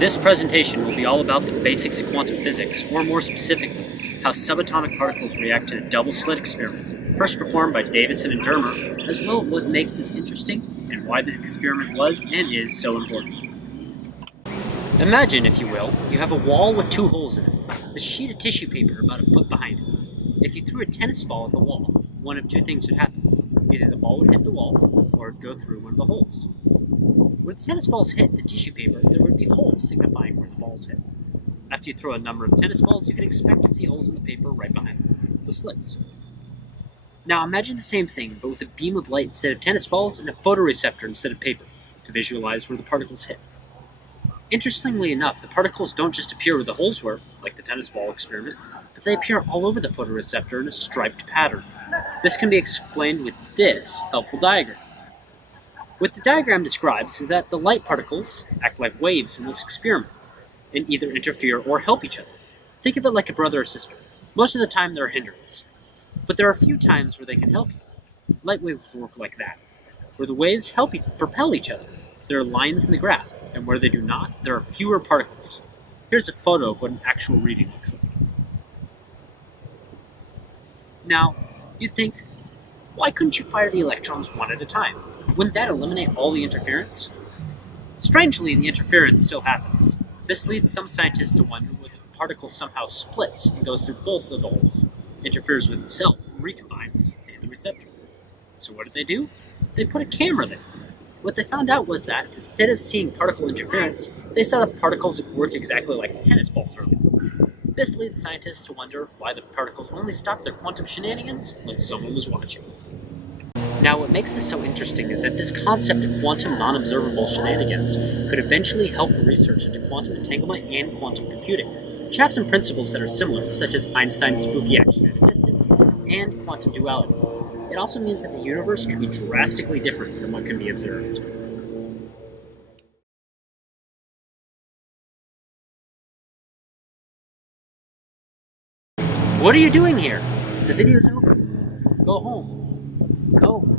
This presentation will be all about the basics of quantum physics, or more specifically, how subatomic particles react to the double-slit experiment, first performed by Davison and Germer, as well as what makes this interesting and why this experiment was and is so important. Imagine, if you will, you have a wall with two holes in it, with a sheet of tissue paper about a foot behind it. If you threw a tennis ball at the wall, one of two things would happen. Either the ball would hit the wall, or it would go through one of the holes. Where the tennis balls hit the tissue paper, there would be holes signifying where the balls hit. After you throw a number of tennis balls, you can expect to see holes in the paper right behind the slits. Now imagine the same thing, but with a beam of light instead of tennis balls and a photoreceptor instead of paper, to visualize where the particles hit. Interestingly enough, the particles don't just appear where the holes were, like the tennis ball experiment, but they appear all over the photoreceptor in a striped pattern. This can be explained with this helpful diagram. What the diagram describes is that the light particles act like waves in this experiment and either interfere or help each other. Think of it like a brother or sister. Most of the time they're a hindrance, but there are a few times where they can help you. Light waves work like that, where the waves help propel each other. There are lines in the graph, and where they do not, there are fewer particles. Here's a photo of what an actual reading looks like. Now, you'd think, why couldn't you fire the electrons one at a time? Wouldn't that eliminate all the interference? Strangely, the interference still happens. This leads some scientists to wonder whether the particle somehow splits and goes through both of the holes, interferes with itself, and recombines in the receptor. So what did they do? They put a camera there. What they found out was that, instead of seeing particle interference, they saw the particles work exactly like tennis balls earlier. This leads scientists to wonder why the particles only stopped their quantum shenanigans when someone was watching. Now, what makes this so interesting is that this concept of quantum non-observable shenanigans could eventually help research into quantum entanglement and quantum computing, which have some principles that are similar, such as Einstein's spooky action at a distance and quantum duality. It also means that the universe can be drastically different than what can be observed. What are you doing here? The video's over. Go home. Go.